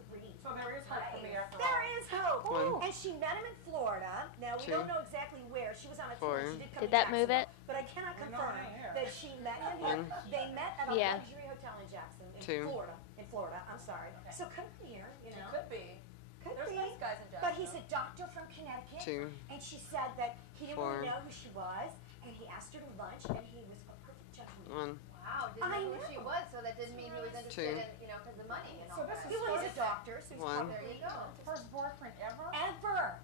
Three. So there is hope for me after all. There is hope. One. And she met him in Florida. Now, we Two. don't know exactly where. She was on a Four. tour. She did come Did to that move it? Jacksonville, but I cannot We know confirm it ain't here. that she met him One. here. They met at a Yeah. luxury hotel in Jackson, in Two. Florida. In Florida, I'm sorry. Okay. So could be here, you know. Could be. Could There's be. nice guys in Jacksonville. But he's a doctor from Connecticut. Two. And she said that he didn't Four. really know who she was, and he asked her to lunch, and he was a perfect gentleman. One. Wow, didn't I know who she know. was, so that didn't mean he was Two. interested in, you know, because the money and all So that. this He is was a first, doctor, so he's One. There you go. first boyfriend ever? Ever,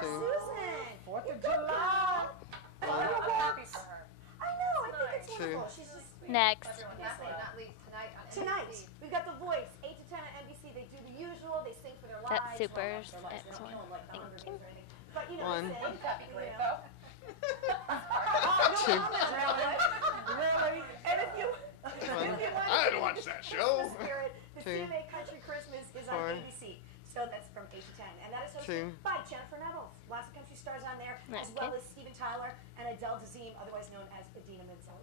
Two. Susan. 4th You of go, July. girl. One. I'm happy for her. I know, I think it's Two. wonderful. She's just Next. Everyone, last but not least, tonight on tonight. NBC. We've got The Voice, 8 to 10 on NBC. They do the usual. They sing for their lives. That's Super's Well, not their lives. They don't X1. kill 'em like the Thank Hunger you. Games or anything. But you know, One. they sing. Wouldn't that be you great, know. though? Two. Really? And if you, One. if you want I had to to watch that show. The spirit, the Two. CMA Country Christmas is Four. on ABC. So that's from 8 to 10. And that is hosted Two. by Jennifer Nettles. Lots of country stars on there, as Okay. well as Steven Tyler and Adele Dazeem, otherwise known as Idina Menzel.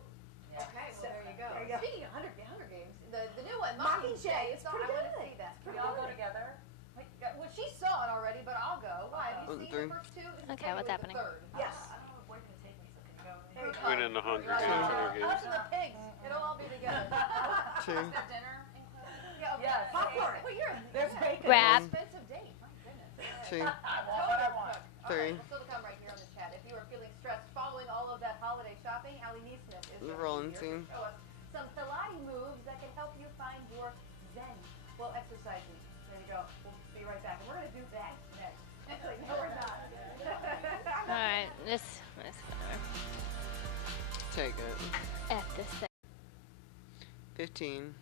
Yeah. Okay, well, So, there you go. there you go. Speaking of Hunger Games, the new one, Mockingjay, it's so pretty I want to good. see that. It's We pretty all go good. together. Wait, well, she saw it already, but I'll go. Why? Have you seen Three. the first two? This is Okay, what's technically happening? the third. Yes. I don't have a boyfriend to take me, so can you go with me? There you go. Went in the Hunger Us Games. Hunger and Games. the pigs. It'll all be together. Two. Is there dinner included? Yeah, okay. Yes. Popcorn. Well, you're There's bacon. Grab. expensive date. My goodness. Two. I want what I want. Three. Still to come right here on the chat. If you are feeling stressed following all of that holiday shopping, Allie Neesmith is The going to rolling be here scene. to show us some Pilates moves that can help you find your zen. Well, exercising. There you go. We'll be right back. And we're going to do that next. Actually, no, we're not. Alright, this whatever. Take it. F this thing. 15.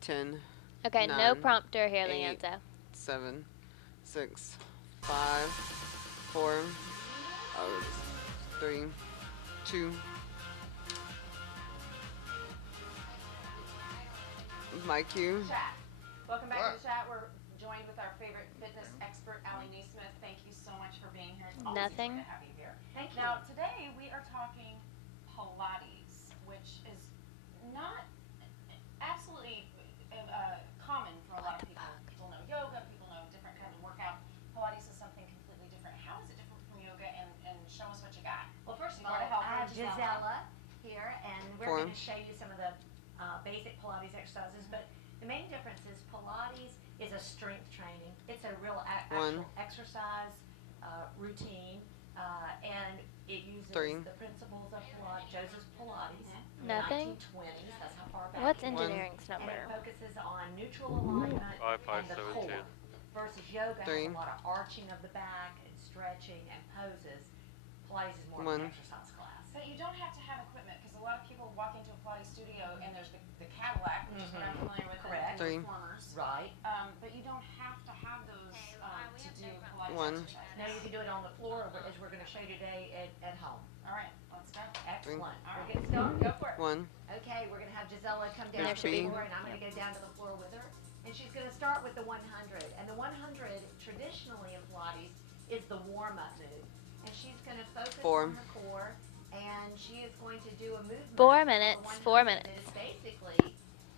10. Okay, no Nine, prompter here, 8, Leanza. 7, 6, 5, 4, 3, 2. My cue. Chat. Welcome back to the chat. We're joined with our favorite fitness expert, Allie Neesmith. Thank you so much for being here. It's always a joy Nothing. to have you here. Thank you. Now, today we are talking Pilates, which is not absolutely common for a lot of people. People know yoga, people know different kinds of workout. Pilates is something completely different. How is it different from yoga? And show us what you got. Well, first of You all, wanna help I have her, Gisela? Gisela here, and we're Form. going to show you some of the basic Pilates exercises. But the main difference is Pilates is a strength training. It's a real One. actual exercise routine, and it uses Three. the principles of Pilates, Joseph's Pilates, Nothing. 1920s. That's how far back. What's it goes. engineering's And number? it focuses on neutral alignment and the 5572. core. Versus yoga Three. has a lot of arching of the back and stretching and poses. Pilates is more of One. an exercise class. But you don't have to have equipment because a lot of people walk into a Pilates studio and there's the Cadillac, which is what I'm familiar with, Correct. and Three. reformers. Right. But you don't have to have those to do Pilates One. exercises. Now you can do it on the floor, as we're going to show you today at home. All right, let's go. Excellent. All We're right. getting started. Go for it. One. Okay, we're going to have Gisela come down There's to the B. floor, and I'm going to go down to the floor with her. And she's going to start with the 100. And the 100, traditionally in Pilates, is the warm-up move. And she's going to focus Four. on her core, and she is going to do a movement. 4 minutes. for 4 100 minutes. that is basically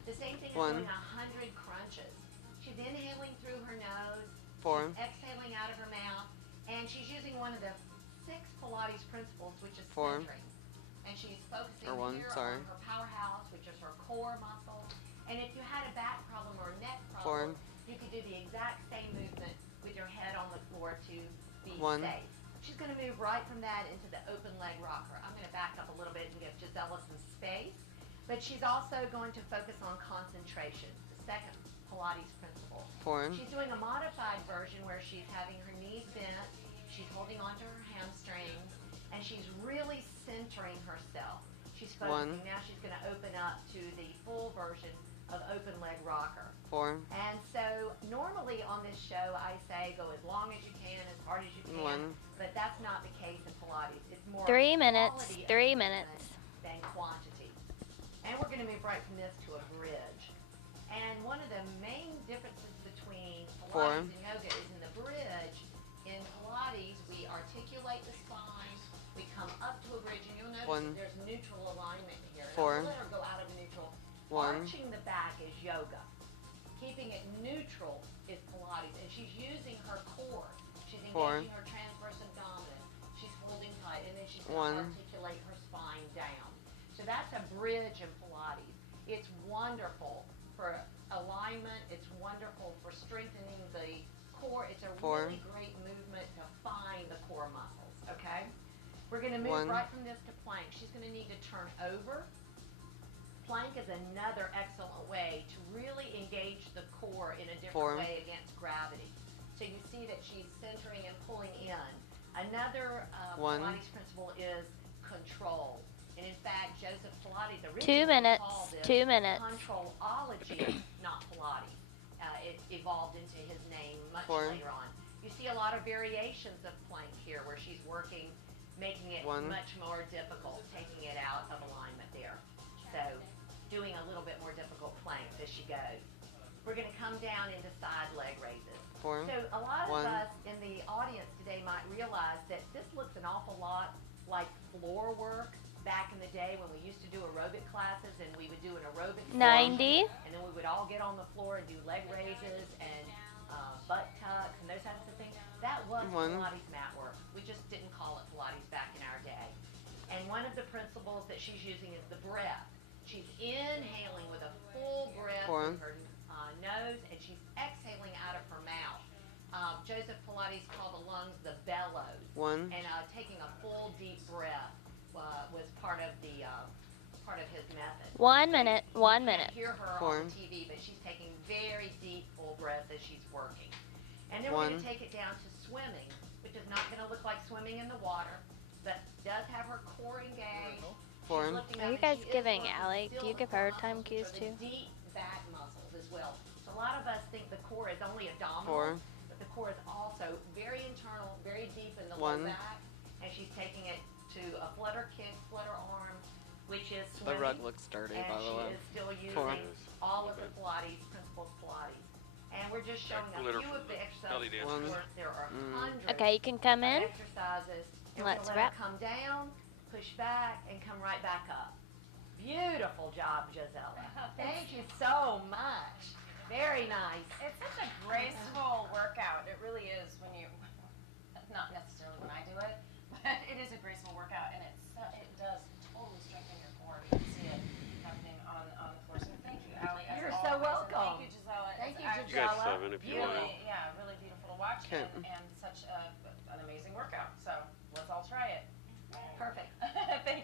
the same thing as One. doing 100 crunches. She's inhaling through her nose. Four. She's exhaling out of her mouth. And she's using one of the 6 Pilates principles, which is Four. centering. And she's focusing Or one, here sorry. on her powerhouse, which is her core muscle. And if you had a back problem or a neck Four. problem, you could do the exact same movement with your head on the floor to be One. safe. She's going to move right from that into the open leg rocker. I'm going to back up a little bit and give Gisela some space. But she's also going to focus on concentration, the second Pilates principle. Four. She's doing a modified version where she's having her knees bent, she's holding onto her hamstrings, and she's really centering herself. She's focusing. One. Now she's going to open up to the full version of open leg rocker. Four. And so normally on this show I say go as long as you can, as hard as you can, One. but that's not the case in Pilates. It's more 3 minutes. quality of 3 movement minutes. than quantity. And we're going to move right from this to a bridge. And one of the main differences between Pilates Four. and yoga is in the bridge. In Pilates, we articulate the spine, we come up to a bridge, and you'll notice One. that there's neutral alignment here. And Four. I'll let her go out of neutral. One. Arching the back is yoga. Keeping it neutral is Pilates. And she's using her core. She's Four. engaging her transverse abdomen. She's holding tight, and then she's One. going to articulate her spine down. So that's a bridge in Pilates. It's wonderful for alignment. It's wonderful for strengthening the core. It's a Four. really great movement to find the core muscles, okay? We're going to move One. right from this to plank. She's going to need to turn over. Plank is another excellent way to really engage the core in a different Four. way against gravity. So you see that she's centering and pulling in. Another One. Pilates principle is control. And in fact, Joseph Pilates 2 originally minutes. called this 2 minutes. controlology, not Pilates. It evolved into his name much Four. later on. You see a lot of variations of plank here where she's working, making it One. much more difficult, taking it out of alignment there. So doing a little bit more difficult planks as she goes. We're going to come down into side leg raises. Four. So a lot One. of us in the audience today might realize that this looks an awful lot like floor work back in the day when we used to do aerobic classes, and we would do an aerobic 90. and then we would all get on the floor and do leg raises and butt tucks and those types of things. That was One. Pilates mat work. We just didn't call it Pilates back in our day. And one of the principles that she's using is the breath. She's inhaling with a full breath Four. with her nose, and she's exhaling out of her mouth. Joseph Pilates called the lungs the bellows. One. And taking a full deep breath was part of his method. 1 minute. 1 You minute. can't hear her Four. on the TV, but she's taking very deep, full breaths as she's working. And then we're going One. to take it down to swimming, which is not going to look like swimming in the water, but does have her core engaged. Four. She's lifting Are up, you and guys she is giving working Allie? still Do you the give her core time muscles, cues which are too? the deep back muscles as well. So a lot of us think the core is only abdominal, Four. but the core is also very internal, very deep in the One. low back, and she's taking it to a flutter kick, flutter arm, which is The swimming. rug looks dirty, And by the she way. is still using Four. all of the Pilates, principles Pilates. And we're just showing a Glitter few from of the the exercises. belly dancer. One. There are Mm. hundreds Okay, you can come of in. exercises. And Let's we're wrap. gonna let her come down, push back, and come right back up. Beautiful job, Gisela. Thank you so much. Very nice. It's such a graceful workout. It really is when you, not necessarily when I do it, but it is a graceful workout, and it does totally strengthen your core. You can see it happening on the floor. So thank you, Allie. as You're always, so and welcome. Thank you, Gisela. Thank It's you, actually You got Gisela. 7 if you want Really, to. yeah, really beautiful to watch, Okay. and such an amazing workout. So let's all try it. Perfect.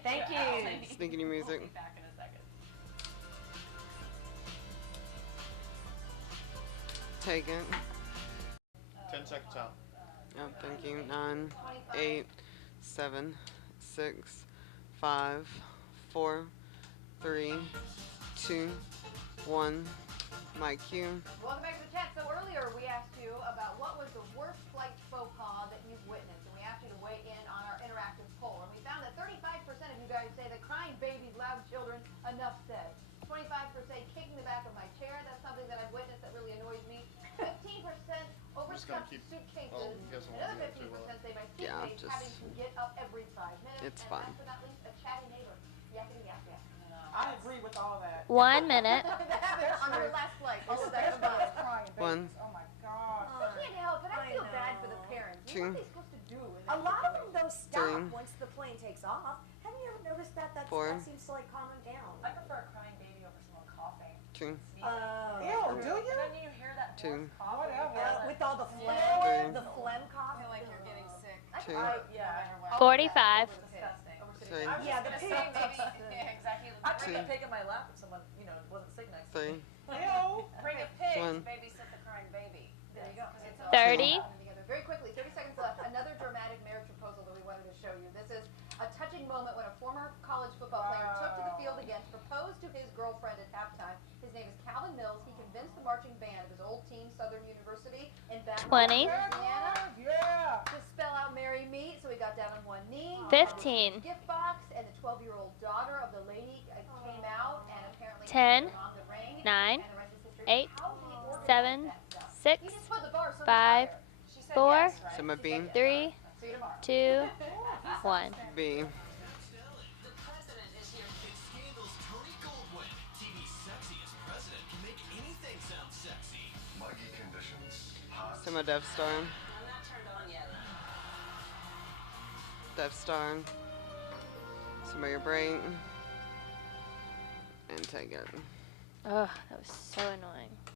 Thank you. Allie. Sneaking your music. We'll be back in a second. Take it. 10 seconds out. Oh, thank you. 9, 8, 7, 6, 5, 4, 3, 2, 1. My cue. Welcome back to the chat. So earlier we asked you about what was the worst flight faux pas that you've witnessed, and we asked you to weigh in on our interactive poll, and we found that 35% of you guys say that crying babies, loud children, enough said. 25% kicking the back of my chair. That's something that I've witnessed that really annoys me. 15% overstuffed keep- suitcases. oh, you guys don't Another wanna do it 15% say my Yeah, seatmates just- having to get up every 5 minutes. It's and fine. last but not least, a chatty neighbor. Yakety yak yak. I agree with all that. 1 minute. That happened on our last flight. All of that Especially combined. with crying babies. One. Oh my God. I can't help it. I I feel bad for the know. parents. Two. What are they supposed to do in A that lot of them situation? though stop Three. once the plane takes off. Have you ever noticed that? Four. That seems to like calm them down. I prefer a crying baby over someone coughing. 2, Sneezing. Oh. Ew, do you? Then you hear that Two. forced cough. Whatever. With all the Three. phlegm, the phlegm cough. I feel like you're getting sick. Two. Yeah. 45. It's disgusting. 3, I was Yeah, just the gonna pig say maybe, takes the- yeah, exactly. I'd Two. take a pig in my lap if someone, wasn't sick next to 3, me. Ew. Bring a pig One. to babysit the crying baby. There you go. 'Cause it's all- 30. Together. Very quickly, 30 seconds left. Another dramatic marriage proposal that we wanted to show you. This is a touching moment when a former college football player took to the field again to propose to his girlfriend at halftime. His name is Calvin Mills. He convinced the marching band of his old team, Southern University, in Baton Rouge, 20. Louisiana, Yeah. to spell out "Marry Me." So he got down on one knee. 15. Gift box, and the 12-year-old daughter of the lady came out and apparently 10, gave her mom the ring, 9, and the rest is history. 8, How he organized 7, that stuff. 6, He just put the bar so much 5, higher. She said 4, yes, right? so my B. 3, See you tomorrow. 2, 1. B. The president is here. It scandals Tony Goldwyn. TV's sexiest president can make anything sound sexy. Muggy conditions. Hot. So my Death Star. I'm not turned on yet. Death Star. Some of your break. And take it. Ugh, that was so annoying.